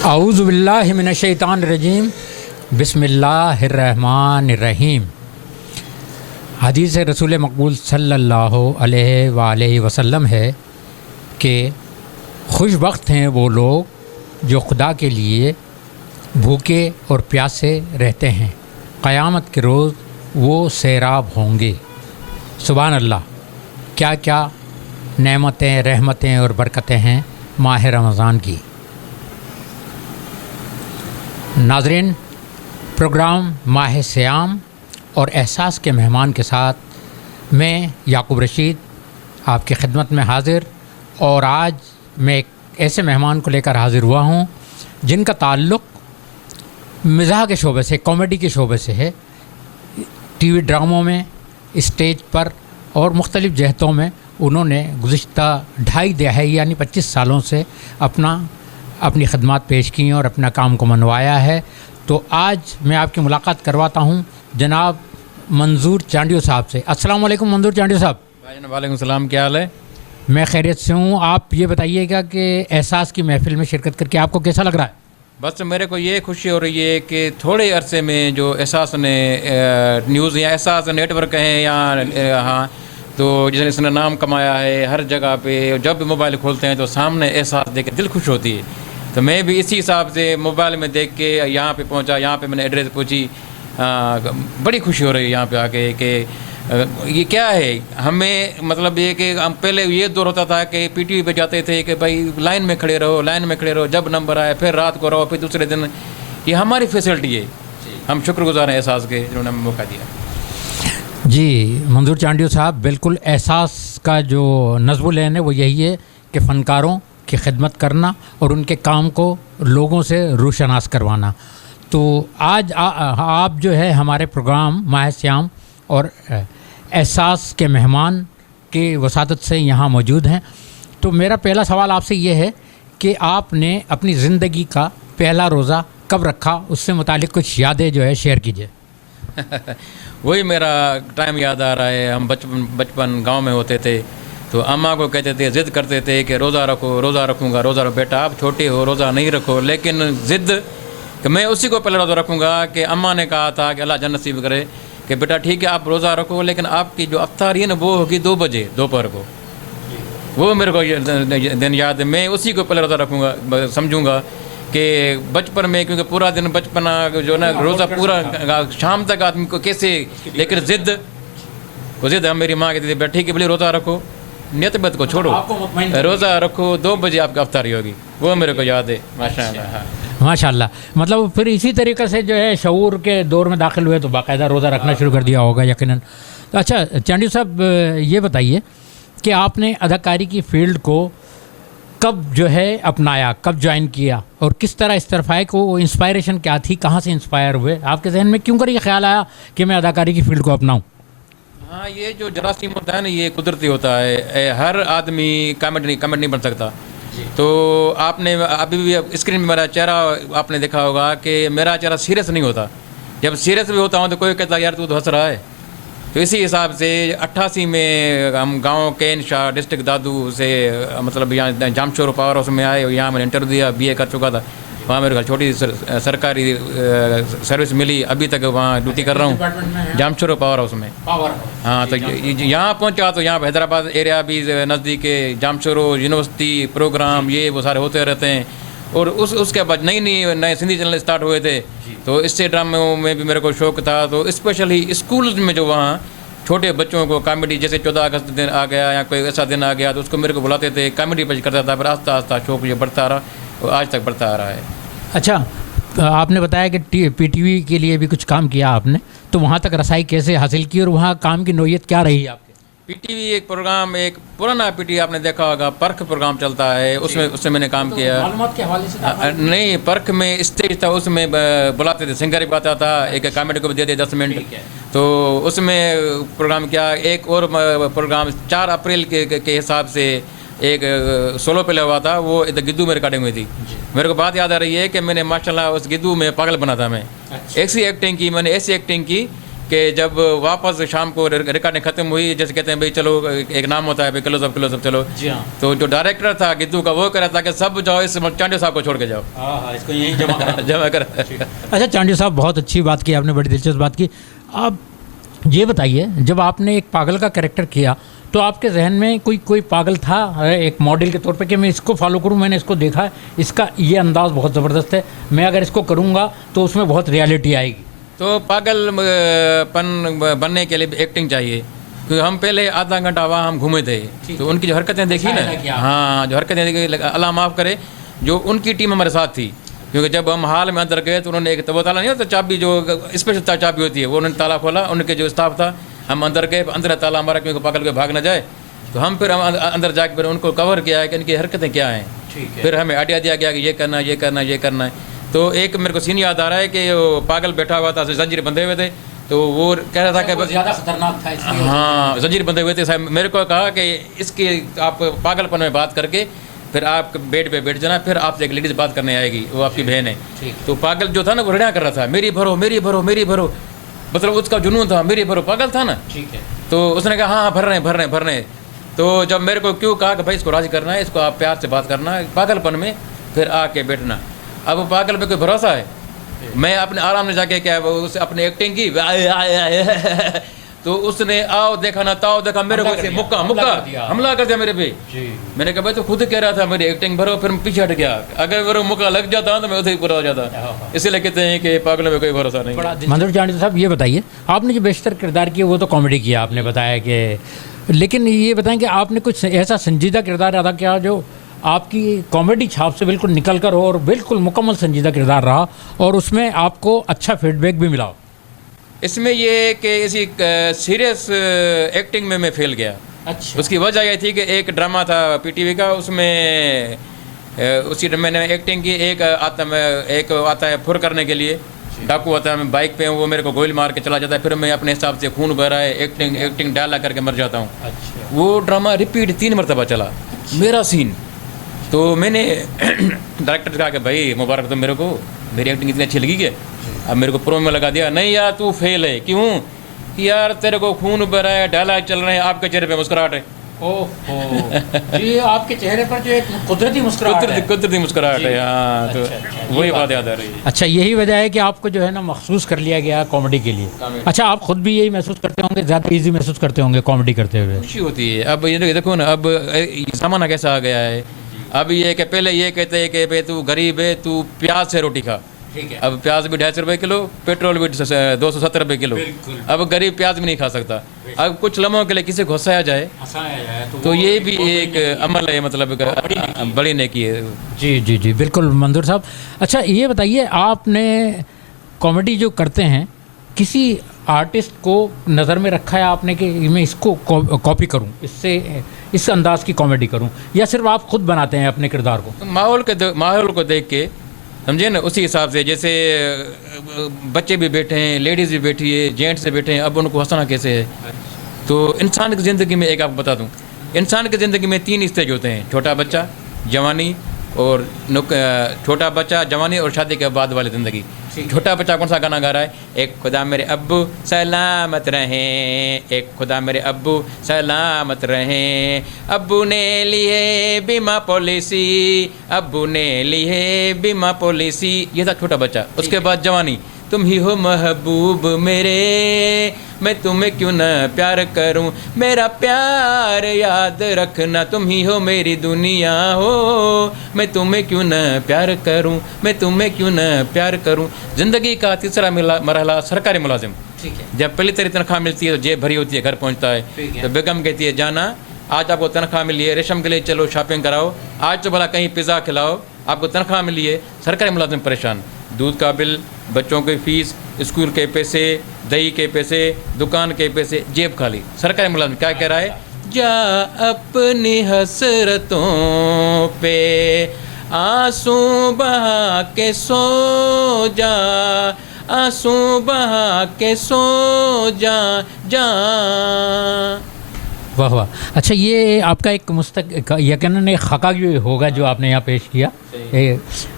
औज़ु बिल्लाहि मिनश्शैतानिर्रजीम बिस्मिल्लाहिर्रहमानिर्रहीम। हदीस रसूल मकबूल सल्लल्लाहु अलैहि वसल्लम है कि खुशबख्त हैं वो लोग जो खुदा के लिए भूखे और प्यासे रहते हैं, क़यामत के रोज़ वो सैराब होंगे। सुभान अल्लाह, क्या क्या नेमतें, रहमतें और बरकतें हैं माह रमज़ान की। नाज़रीन, प्रोग्राम माह सियाम और एहसास के मेहमान के साथ मैं याकूब रशीद आपकी खिदमत में हाज़िर, और आज मैं एक ऐसे मेहमान को लेकर हाज़िर हुआ हूँ जिनका ताल्लुक़ मिज़ाह के शोबे से, कॉमेडी के शोबे से है। टीवी ड्रामों में, स्टेज पर और मुख्तलिफ़ जहतों में उन्होंने गुज़िश्ता 2.5 दहाई यानी 25 सालों से अपनी खदमात पेश की हैं और अपना काम को मनवाया है। तो आज मैं आपकी मुलाकात करवाता हूँ जनाब मंजूर चांडियो साहब से। अस्सलाम वालेकुम मंजूर चांडियो साहब। वालेकुम सलाम, क्या हाल है? मैं खैरियत से हूँ। आप ये बताइएगा कि एहसास की महफ़िल में शिरकत करके आपको कैसा लग रहा है? बस मेरे को ये खुशी हो रही है कि थोड़े अरसे में जो एहसास ने न्यूज़ या एहसास नेटवर्क हैं या हाँ, तो जिसने इसने नाम कमाया है हर जगह पे, जब भी मोबाइल खोलते हैं तो सामने एहसास देख के दिल खुश होती है। तो मैं भी इसी हिसाब से मोबाइल में देख के यहाँ पे पहुँचा, यहाँ पे मैंने एड्रेस पूछी। बड़ी खुशी हो रही है यहाँ पे आके कि ये क्या है। हमें मतलब ये कि हम पहले ये दौर होता था कि पीटीवी पे जाते थे कि भाई लाइन में खड़े रहो, लाइन में खड़े रहो, जब नंबर आए फिर रात को रहो, फिर दूसरे दिन। ये हमारी फैसिलिटी है, हम शुक्रगुजार हैं एहसास के जिन्होंने हमें मौका दिया। जी मंजूर चांडियो साहब, बिल्कुल एहसास का जो नज़्म लेन है वो यही है कि फ़नकारों की खिदमत करना और उनके काम को लोगों से रोशनास करवाना। तो आज आप जो है हमारे प्रोग्राम माह सियाम और एहसास के मेहमान के वसादत से यहाँ मौजूद हैं। तो मेरा पहला सवाल आपसे ये है कि आपने अपनी ज़िंदगी का पहला रोज़ा कब रखा, उससे मुतालिक कुछ यादें जो है शेयर कीजिए। वही मेरा टाइम याद आ रहा है। हम बचपन गांव में होते थे तो अम्मा को कहते थे, ज़िद करते थे कि रोज़ा रखो, रोज़ा रखूँगा, रोज़ा रखो। बेटा आप छोटे हो, रोज़ा नहीं रखो। लेकिन ज़िद कि मैं उसी को पहले रोज़ा रखूँगा कि अम्मा ने कहा था कि अल्लाह जन्नत नसीब करे कि बेटा ठीक है आप रोज़ा रखो, लेकिन आपकी जो अफ्तारी है ना वो होगी 2 बजे दोपहर को। वो मेरे को दिन याद है। मैं उसी को पहले रोज़ा रखूँगा, समझूँगा कि बचपन में, क्योंकि पूरा दिन बचपना जो ना रोज़ा पूरा शाम तक आदमी को कैसे, लेकिन ज़िद हम मेरी माँ कहती थी बेटा ठीक है बोले रोज़ा रखो, नियत को छोड़ो, रोज़ा रखो, 2 बजे आपकी अफ्तारी होगी। वो मेरे को याद है माशाअल्लाह। हाँ माशाअल्लाह, मतलब फिर इसी तरीक़े से जो है शऊर के दौर में दाखिल हुए तो बाकायदा रोज़ा रखना शुरू कर दिया होगा यकीनन। अच्छा चांडियो साहब, ये बताइए कि आपने अदाकारी की फ़ील्ड को कब जो है अपनाया, कब ज्वाइन किया और किस तरह इस तरफ आए, को इंस्पायरेशन क्या थी, कहाँ से इंस्पायर हुए, आपके जहन में क्यों कर ये ख्याल आया कि मैं अदाकारी की फ़ील्ड को अपनाऊँ? हाँ, ये जो जरासीम होता है ना ये कुदरती होता है। हर आदमी कॉमेडी नहीं बन सकता। तो आपने अभी भी स्क्रीन में मेरा चेहरा आपने देखा होगा कि मेरा चेहरा सीरियस नहीं होता। जब सीरियस भी होता हूँ तो कोई कहता यार तू तो हंस रहा है। तो इसी हिसाब से 88 में हम गांव केन शाह डिस्ट्रिक्ट दादू से मतलब यहाँ जामशोर पावर हाउस में आए। यहाँ मैंने इंटरव्यू दिया, BA कर चुका था। वहाँ मेरे को छोटी सरकारी सर्विस मिली, अभी तक वहाँ ड्यूटी कर रहा हूँ जामशोर पावर हाउस में। हाँ, तो यहाँ पहुँचा तो यहाँ हैदराबाद एरिया भी नज़दीक है, जामशोर यूनिवर्सिटी प्रोग्राम ये वो सारे होते रहते हैं। और उसके बाद नए सिंधी चैनल स्टार्ट हुए थे, तो इससे ड्रामों में भी मेरे को शौक़ था। तो स्पेशली स्कूल में जो वहाँ छोटे बच्चों को कॉमेडी, जैसे 14 अगस्त दिन आ गया या कोई ऐसा दिन आ गया तो उसको मेरे को बुलाते थे, कॉमेडी पेश करता था। फिर आस्ता आस्ता शौक़ ये बढ़ता रहा और आज तक बढ़ता आ रहा है। अच्छा, आपने बताया कि PTV के लिए भी कुछ काम किया आपने, तो वहाँ तक रसाई कैसे हासिल की और वहाँ काम की नौयत क्या रही आपके? PTV एक प्रोग्राम, एक पुराना PTV आपने देखा होगा, परख प्रोग्राम चलता है, उसमें मैंने काम किया। मालूमात के हवाले से नहीं, परख में स्टेज था, उसमें बुलाते थे, सिंगर भी आता था, एक कॉमेडी को भी दे दे 10 मिनट। तो उसमें प्रोग्राम किया। एक और प्रोग्राम 4 अप्रैल के हिसाब से एक सोलो पहले हुआ था, वो इधर गिद्दू में रिकॉर्डिंग हुई थी। मेरे को बात याद आ रही है कि मैंने माशाल्लाह उस गिद्दू में पागल बना था मैं। ऐसी एक्टिंग की मैंने, ऐसी एक्टिंग की कि जब वापस शाम को रिकॉर्डिंग ख़त्म हुई, जैसे कहते हैं भाई चलो एक नाम होता है भाई क्लोज अप चलो, जी हाँ। तो जो डायरेक्टर था गिद्दू का वो कह रहा था कि सब जाओ इस चांडियो साहब को छोड़ के जाओ। हाँ, इसको यहीं जमा करा। जमा कर। अच्छा चांडियो साहब, बहुत अच्छी बात की आपने, बड़ी दिलचस्प बात की। आप ये बताइए, जब आपने एक पागल का कैरेक्टर किया तो आपके जहन में कोई पागल था एक मॉडल के तौर पे कि मैं इसको फॉलो करूं, मैंने इसको देखा है, इसका ये अंदाज़ बहुत ज़बरदस्त है, मैं अगर इसको करूंगा तो उसमें बहुत रियलिटी आएगी? तो पागलपन बनने के लिए एक्टिंग चाहिए, क्योंकि हम पहले आधा घंटा वहाँ हम घूमे थे, तो उनकी जो हरकतें देखी ना, हाँ जो हरकतें देखी, अल्लाह माफ़ करे, जो उनकी टीम हमारे साथ थी, क्योंकि जब हम हाल में अंदर गए तो उन्होंने एक वो ताला नहीं होता चाबी, जो स्पेशल चाबी होती है, वो उन्होंने ताला खोला, उनके जो स्टाफ था, हम अंदर गए, अंदर ताला हमारा, क्योंकि पागल के भाग ना जाए, तो हम फिर हम अंदर जाकर फिर उनको कवर किया है कि इनकी हरकतें क्या हैं, फिर हमें आइडिया दिया गया कि ये करना है, ये करना है, ये करना है। तो एक मेरे को सीन याद आ रहा है कि वो पागल बैठा हुआ था, जंजीर बंधे हुए थे, तो वो कह रहा था कि ज़्यादा खतरनाक था इसलिए, हाँ जंजीर बंधे हुए थे साहब, मेरे को कहा कि इसकी आप पागलपन में बात करके फिर आप बेड पे बैठ जाना, फिर आपसे एक लेडीज़ बात करने आएगी, वो आपकी बहन है। तो पागल जो था ना वो रड़ा कर रहा था, मेरी भरो मेरी भरो मेरी भरो, मतलब उसका जुनून था, मेरी भरो, पागल था ना। ठीक है। तो उसने कहा हाँ भर रहे हैं। तो जब मेरे को क्यों कहा कि भाई इसको राज़ी करना है, इसको आप प्यार से बात करना है, पागलपन में फिर आके बैठना। अब वो पागल पे कोई भरोसा है, मैं अपने आराम से जाके क्या उसे अपनी एक्टिंग की तो उसने आओ देखा ना ताओ देखा, मेरे को मुक्का हमला कर दिया मेरे पे। मैंने कहा भाई तो खुद कह रहा था मेरी एक्टिंग भरो, फिर मैं पीछे हट गया, अगर मेरे मुक्का लग जाता तो मैं उधर ही पूरा हो जाता। इसीलिए कहते हैं कि पागलों में कोई भरोसा नहीं। मंजूर चांडियो साहब, ये बताइए, आपने जो बेशतर किरदार किया वो तो कॉमेडी किया आपने बताया कि, लेकिन ये बताएं कि आपने कुछ ऐसा संजीदा किरदार अदा किया जो आपकी कॉमेडी छाप से बिल्कुल निकल कर हो और बिल्कुल मुकम्मल संजीदा किरदार रहा और उसमें आपको अच्छा फीडबैक भी मिला? इसमें ये कि इसी सीरियस एक्टिंग में मैं फेल गया। अच्छा। उसकी वजह ये थी कि एक ड्रामा था पीटीवी का, उसमें उसी मैंने एक्टिंग की, एक आता है फुर करने के लिए, डाकू आता है, मैं बाइक पे हूँ, वो मेरे को गोली मार के चला जाता है, फिर मैं अपने हिसाब से खून भरा है एक्टिंग डाला करके मर जाता हूँ। अच्छा। वो ड्रामा रिपीट 3 मरतबा चला मेरा सीन। तो मैंने डायरेक्टर से कहा कि भाई मुबारक तो मेरे को, मेरी एक्टिंग इतनी अच्छी लगी कि अब मेरे को प्रोमो में लगा दिया, नहीं यार तू फेल है। क्यों? यार तेरे को खून भरा है, डायलॉग चल रहे हैं, आपके चेहरे पे मुस्कुराहट है। ओहो जी, आपके चेहरे पर जो एक कुदरती मुस्कुराहट है। हाँ, तो वही बात याद आ रही है। अच्छा, यही वजह है कि आपको जो है ना मखसूस कर लिया गया कॉमेडी के लिए। अच्छा, आप खुद भी यही महसूस करते होंगे, ज़्यादा इजी महसूस करते होंगे कॉमेडी करते हुए? खुशी होती है। अब ये देखो ना, अब ज़माना कैसा आ गया है। अब ये कि पहले ये कहते हैं कि भाई तू गरीब है, तू प्याज से रोटी खा। ठीक है। अब प्याज भी 250 रुपये किलो, पेट्रोल भी 270 रुपये किलो। अब गरीब प्याज भी नहीं खा सकता। अब कुछ लम्हों के लिए किसी को हंसाया जाए तो ये भी एक अमल है, मतलब बड़ी नेकी है। जी जी जी, बिल्कुल मंजूर साहब। अच्छा, ये बताइए, आपने कॉमेडी जो करते हैं, किसी आर्टिस्ट को नज़र में रखा है आपने कि मैं इसको कॉपी करूं, इससे इस अंदाज की कॉमेडी करूं, या सिर्फ आप खुद बनाते हैं अपने किरदार को? माहौल को देख के समझे ना, उसी हिसाब से। जैसे बच्चे भी बैठे हैं, लेडीज़ भी बैठी है, जेंट्स से बैठे हैं, अब उनको हंसाना कैसे है। तो इंसान की ज़िंदगी में एक आपको बता दूं, इंसान की ज़िंदगी में 3 स्टेज होते हैं: छोटा बच्चा, जवानी और छोटा बच्चा, जवानी और शादी के बाद वाली ज़िंदगी। छोटा बच्चा कौन सा गाना गा रहा है? एक खुदा मेरे अब्बू सलामत रहें, एक खुदा मेरे अब्बू सलामत रहें, अब्बू ने लिए बीमा पॉलिसी, अब्बू ने लिए बीमा पॉलिसी। ये था छोटा बच्चा। उसके बाद जवानी, तुम ही हो महबूब मेरे, मैं तुम्हें क्यों न प्यार करूं, मेरा प्यार याद रखना, तुम ही हो मेरी दुनिया हो, मैं तुम्हें क्यों न प्यार करूं, मैं तुम्हें क्यों न प्यार करूं। ज़िंदगी का तीसरा मरहला सरकारी मुलाजिम। ठीक है। जब पहली तेरी तनख्वाह मिलती है तो जेब भरी होती है, घर पहुंचता है, तो बेगम कहती है जाना आज आपको तनख्वाह मिली है, रेशम के लिए चलो शॉपिंग कराओ, आज तो भला कहीं पिज़्ज़ा खिलाओ, आपको तनख्वाह मिली है। सरकारी मुलाजिम परेशान, दूध का बिल, बच्चों की फ़ीस, स्कूल के पैसे, दही के पैसे, दुकान के पैसे, जेब खाली। सरकारी मुलाजिम क्या कह रहा है? जा अपनी हसरतों पे आंसू बहा के सो जा, आंसू बहा के सो जा जा। वाह वाह। अच्छा, ये आपका एक यकीनन एक खाका जो होगा जो आपने यहाँ पेश किया।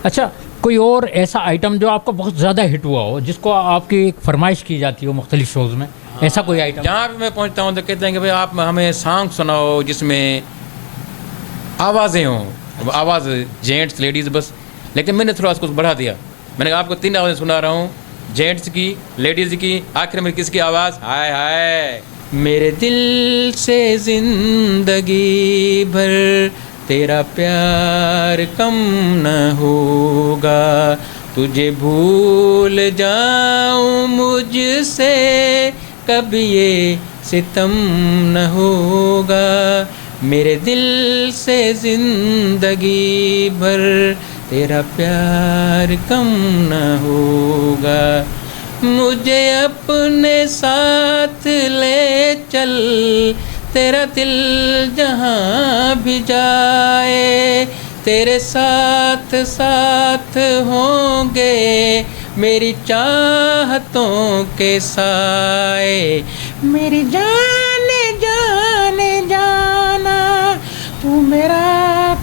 अच्छा, कोई और ऐसा आइटम जो आपका बहुत ज़्यादा हिट हुआ हो, जिसको आपकी एक फरमाइश की जाती हो मुख्तलिफ शोज़ में, ऐसा कोई आइटम? जहाँ भी मैं पहुँचता हूँ तो कहते हैं कि भाई आप हमें सॉन्ग सुनाओ जिसमें आवाज़ें हों, आवाज़ जेंट्स लेडीज़ बस। लेकिन मैंने थोड़ा उसको बढ़ा दिया, मैंने कहा आपको 3 आवाज़ें सुना रहा हूँ, जेंट्स की, लेडीज़ की, आखिर में किसकी आवाज़? हाय हाय मेरे दिल से ज़िंदगी भर तेरा प्यार कम न होगा, तुझे भूल जाऊं मुझसे कभी ये सितम न होगा, मेरे दिल से ज़िंदगी भर तेरा प्यार कम न होगा, मुझे अपने साथ ले चल तेरा दिल जहाँ भी जाए, तेरे साथ साथ होंगे मेरी चाहतों के साए, मेरी जाने जाने जाना तू मेरा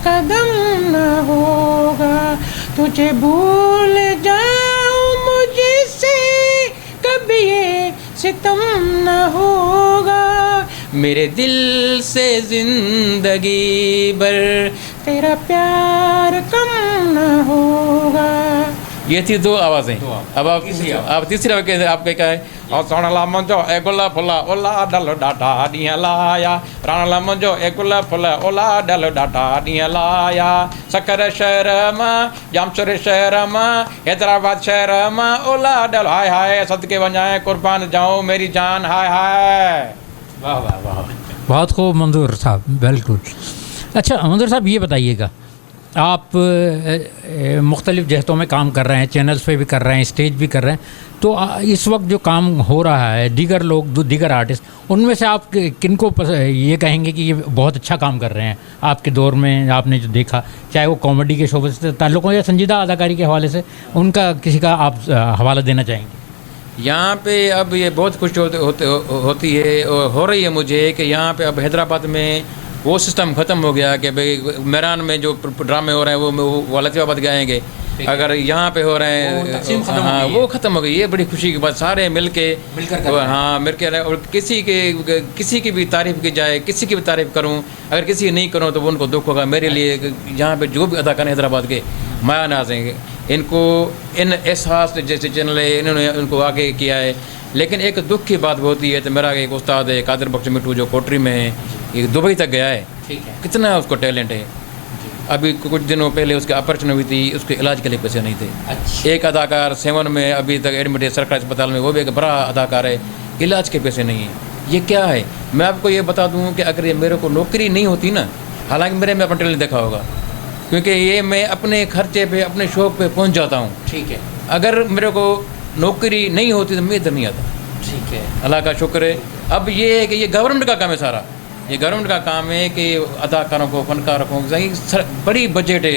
कदम न होगा, तुझे भूल जाऊं मुझसे कभी ये सितम न होगा, मेरे दिल से ज़िंदगी भर तेरा प्यार कम न होगा। ये थी 2 आवाज़ें। अब आप तीसरी आवाज़ आपके क्या है? और सोनला मंजो ए गुला फुला ओला डलो डाटा दिया लाया, रानला मंजो ए गुला फुला ओला डलो डाटा दिया लाया, सकरे शहर में जामशोरे शहर में हैदराबाद शहर में ओला डलो हाय हाय, सदके वजाए कुर्बान जाऊँ मेरी जान हाय हाय। वाह वाह वाह, बहुत खूब मंजूर साहब, बिल्कुल। अच्छा मंजूर साहब, ये बताइएगा, आप मुख्तलिफ़ जहतों में काम कर रहे हैं, चैनल्स पे भी कर रहे हैं, स्टेज भी कर रहे हैं, तो इस वक्त जो काम हो रहा है, दीगर लोग, दीगर आर्टिस्ट, उनमें से आप किनको ये कहेंगे कि ये बहुत अच्छा काम कर रहे हैं आपके दौर में, आपने जो देखा, चाहे वो कॉमेडी के शोबे से ताल्लुक़ हो या संजीदा अदाकारी के हवाले से, उनका किसी का आप हवाला देना चाहेंगे? यहाँ पे अब ये बहुत खुश होती है और हो रही है मुझे कि यहाँ पे अब हैदराबाद में वो सिस्टम ख़त्म हो गया कि भाई मेरान में जो ड्रामे हो रहे हैं वो लतीफ़ाबाद गाएंगे, अगर यहाँ पे हो रहे हैं हाँ वो ख़त्म हो गई। ये बड़ी खुशी की बात, सारे मिलकर हाँ मिलकर, और किसी की भी तारीफ़ की जाए, किसी की भी तारीफ़ करूँ, अगर किसी की नहीं करूँ तो उनको दुख होगा। मेरे लिए यहाँ पे जो भी अदाकार हैं हैदराबाद के माया नाज़ हैं, इनको इन एहसास जैसे चैनल है इन्होंने उनको आगे किया है। लेकिन एक दुख की बात होती है, तो मेरा एक उस्ताद है कादिर बख्श मिट्टू जो कोटरी में है, ये दुबई तक गया है, ठीक है, कितना उसको टैलेंट है। अभी कुछ दिनों पहले उसकी ऑपरेशन हुई थी, उसके इलाज के लिए पैसे नहीं थे। अच्छा। एक अदाकार 7 में अभी तक एडमिट है सरकारी अस्पताल में, वो भी एक बड़ा अदाकार है, इलाज के पैसे नहीं हैं। ये क्या है? मैं आपको ये बता दूँ कि अगर ये मेरे को नौकरी नहीं होती ना, हालांकि मेरे में अपना टैलेंट देखा होगा, क्योंकि ये मैं अपने खर्चे पे अपने शौक़ पे पहुंच जाता हूँ, ठीक है। अगर मेरे को नौकरी नहीं होती तो मैं इधर नहीं आता, ठीक है, अल्लाह का शुक्र है। अब ये है कि ये गवर्नमेंट का काम है सारा, ये गवर्नमेंट का काम है कि अदाकारों को, फनकारों को बड़ी बजट है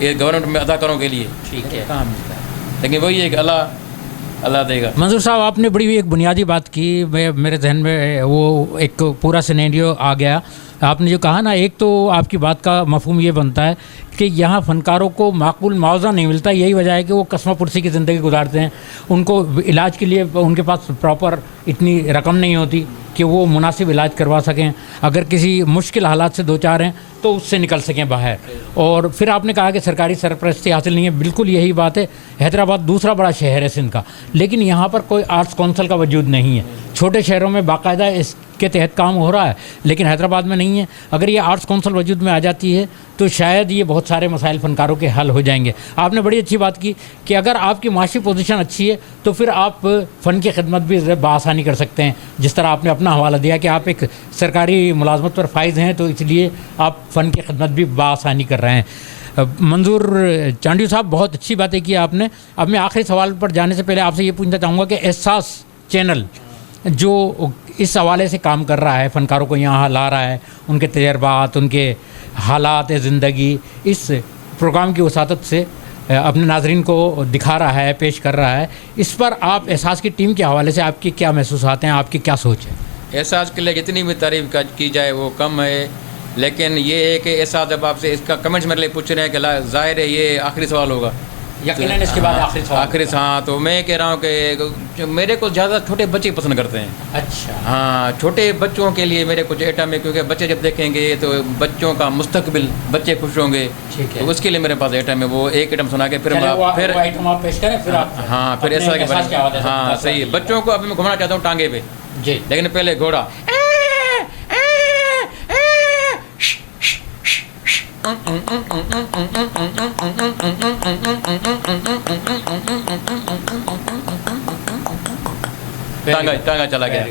ये गवर्नमेंट में अदाकारों के लिए, ठीक है, काम मिलता है। लेकिन वही है कि अल्लाह देगा। मंजूर साहब, आपने बड़ी एक बुनियादी बात की, मेरे जहन में वो एक पूरा सिनेरियो आ गया। आपने जो कहा ना, एक तो आपकी बात का मफहूम ये बनता है कि यहाँ फ़नकारों को माकूल मुआवजा नहीं मिलता, यही वजह है कि वो कस्मा पुरसी की ज़िंदगी गुजारते हैं, उनको इलाज के लिए उनके पास प्रॉपर इतनी रकम नहीं होती कि वो मुनासिब इलाज करवा सकें, अगर किसी मुश्किल हालात से दो चार हैं तो उससे निकल सकें बाहर। और फिर आपने कहा कि सरकारी सरपरस्ती हासिल नहीं है, बिल्कुल यही बात है। हैदराबाद दूसरा बड़ा शहर है सिंध का, लेकिन यहाँ पर कोई आर्ट्स काउंसिल का वजूद नहीं है। छोटे शहरों में बाकायदा इसके तहत काम हो रहा है, लेकिन हैदराबाद में नहीं है। अगर ये आर्ट्स काउंसिल वजूद में आ जाती है तो शायद ये बहुत सारे मसाइल फ़नकारों के हल हो जाएंगे। आपने बड़ी अच्छी बात की कि अगर आपकी माशी पोजीशन अच्छी है तो फिर आप फ़न की खिदमत भी बआसानी कर सकते हैं। जिस तरह आपने अपना हवाला दिया कि आप एक सरकारी मुलाजमत पर फाइज हैं, तो इसलिए आप फ़न की खिदमत भी बआसानी कर रहे हैं। मंजूर चांडियो साहब, बहुत अच्छी बातें की आपने। अब मैं आखिरी सवाल पर जाने से पहले आपसे ये पूछना चाहूँगा कि एहसास चैनल जो इस हवाले से काम कर रहा है, फ़नकारों को यहाँ ला रहा है, उनके तजर्बात, उनके हालात ज़िंदगी, इस प्रोग्राम की वसातत से अपने नाज़रीन को दिखा रहा है, पेश कर रहा है, इस पर आप एहसास की टीम के हवाले से आपकी क्या महसूसात हैं, आपकी क्या सोच है? एहसास के लिए जितनी भी तारीफ़ की जाए वो कम है, लेकिन ये है कि एहसास जब आपसे इसका कमेंट्स मेरे लिए पूछ रहे हैं कि ज़ाहिर है ये आखिरी सवाल होगा, यकीनन इसके बाद आखिरी सवाल। आखिरी हाँ, तो मैं कह रहा हूँ कि मेरे को ज़्यादा छोटे बच्चे पसंद करते हैं। अच्छा। हाँ, छोटे बच्चों के लिए मेरे कुछ आइटम है, क्योंकि बच्चे जब देखेंगे तो बच्चों का मुस्तकबिल, बच्चे खुश होंगे। ठीक है। तो उसके लिए मेरे पास आइटम है, वो एक आइटम सुना के फिर फिर आइटम आप पेश करें, फिर आप हाँ, फिर ऐसा कि हाँ सही है। बच्चों को अभी मैं घुमाना चाहता हूँ टांगे पे जी, लेकिन पहले घोड़ा। टांगा चला गया।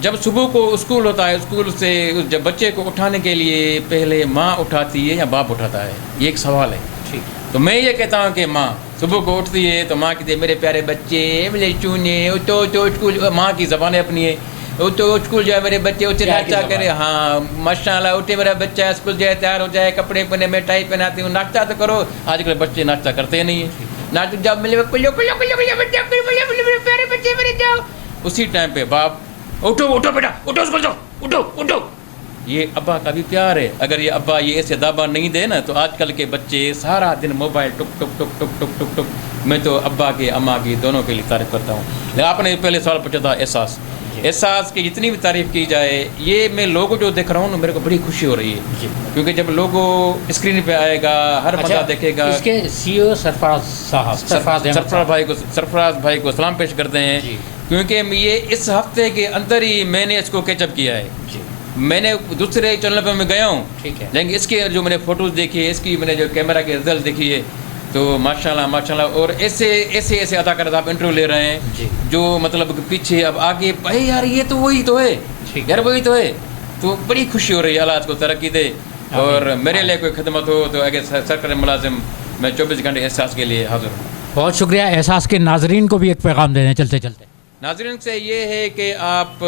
जब सुबह को स्कूल होता है, स्कूल से जब बच्चे को उठाने के लिए पहले माँ उठाती है या बाप उठाता है, ये एक सवाल है। ठीक। तो मैं ये कहता हूँ कि माँ सुबह को उठती है तो माँ कहती है मेरे प्यारे बच्चे, मेरे चूने उठो तो स्कूल। माँ की ज़बान अपनी है, उठो स्कूल जाए मेरे बच्चे, उठे नाश्ता करे। हाँ माशाल्लाह, उठे मेरा बच्चा, स्कूल जाए, तैयार हो जाए, कपड़े पहने, मैं टाई पहनाती हूँ, नाश्ता तो करो। आजकल बच्चे नाश्ता करते नहीं है। नाश्ता जब मिले प्यारे बच्चे मेरे जाओ, उसी टाइम पे बाप उठो उठो बेटा, उठो स्कूल जाओ, उठो उठो। ये अब्बा का भी प्यार है। अगर ये अब्बा ये ऐसे दाबा नहीं दे ना तो आजकल के बच्चे सारा दिन मोबाइल टुक टुक टुक टुक टुक टुक टुक। मैं तो अब्बा की अम्मा की दोनों के लिए तारीफ़ करता हूँ। आपने पहले सवाल पूछा था एहसास, एहसास की जितनी भी तारीफ़ की जाए, ये मैं लोगो जो देख रहा हूँ ना, मेरे को बड़ी खुशी हो रही है, क्योंकि जब लोगो स्क्रीन पे आएगा हर बंदा देखेगा। इसके CEO सरफराज साहब, सरफराज भाई को सलाम पेश करते हैं, क्योंकि ये इस हफ्ते के अंदर ही मैंने इसको कैचअप किया है। मैंने दूसरे चैनल पर मैं गया हूँ, ठीक है, लेकिन इसके जो मैंने फ़ोटोज़ देखी है, इसकी मैंने जो कैमरा के रिजल्ट देखी है, तो माशाल्लाह माशाल्लाह। और ऐसे ऐसे ऐसे अदाकार आप इंटरव्यू ले रहे हैं जो मतलब पीछे अब आगे, भाई यार ये तो वही तो है, यार वही तो है। तो बड़ी खुशी हो रही है, अल्लाह इसको तरक्की दे। और मेरे लिए कोई खिदमत हो तो अगर सरकारी मुलाजिम, मैं 24 घंटे एहसास के लिए हाजिर हूँ। बहुत शुक्रिया। एहसास के नाजरीन को भी एक पैगाम देने चलते चलते। नाजरीन से ये है कि आप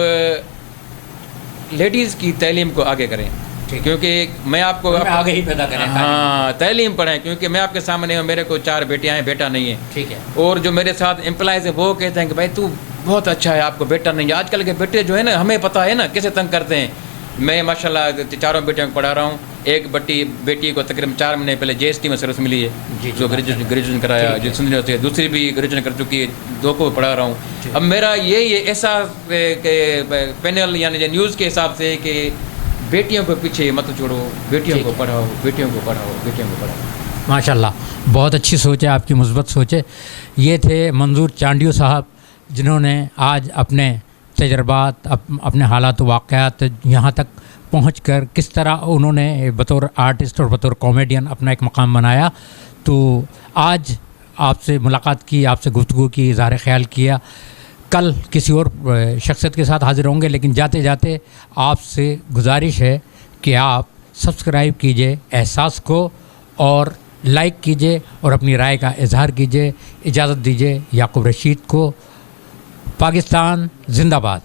लेडीज़ की तालीम को आगे करें, क्योंकि मैं आपको आगे ही पैदा करें। हाँ, तालीम पढ़ें, क्योंकि मैं आपके सामने हूँ, मेरे को 4 बेटियाँ हैं, बेटा नहीं है। ठीक है। और जो मेरे साथ एम्प्लॉयज़ है वो कहते हैं कि भाई तू बहुत अच्छा है, आपको बेटा नहीं है। आजकल के बेटे जो है ना, हमें पता है ना कैसे तंग करते हैं। मैं माशाल्लाह 4 बेटियों को पढ़ा रहा हूँ। एक बेटी को तकरीबन 4 महीने पहले JST में सर्विस मिली है, जो ग्रेजुएशन कराया, जो सुंदर होती है। दूसरी भी ग्रेजुएशन कर चुकी है, 2 को पढ़ा रहा हूँ। अब मेरा ये ऐसा पैनल यानी न्यूज़ के हिसाब से कि बेटियों को पीछे मत छोड़ो, बेटियों को पढ़ाओ, बेटियों को पढ़ाओ, बेटियों को पढ़ाओ। माशाल्लाह, बहुत अच्छी सोच है आपकी, मुस्बत सोच है। ये थे मंजूर चांडियो साहब, जिन्होंने आज अपने तजर्बात, अपने हालात वाक़यात यहाँ तक पहुँचकर किस तरह उन्होंने बतौर आर्टिस्ट और बतौर कॉमेडियन अपना एक मकाम बनाया। तो आज आपसे मुलाकात की, आपसे गुफ्तगू की, इज़हार ख़याल किया। कल किसी और शख्सियत के साथ हाज़िर होंगे, लेकिन जाते जाते आपसे गुजारिश है कि आप सब्सक्राइब कीजिए एहसास को और लाइक कीजिए और अपनी राय का इजहार कीजिए। इजाज़त दीजिए याकूब रशीद को। पाकिस्तान जिंदाबाद।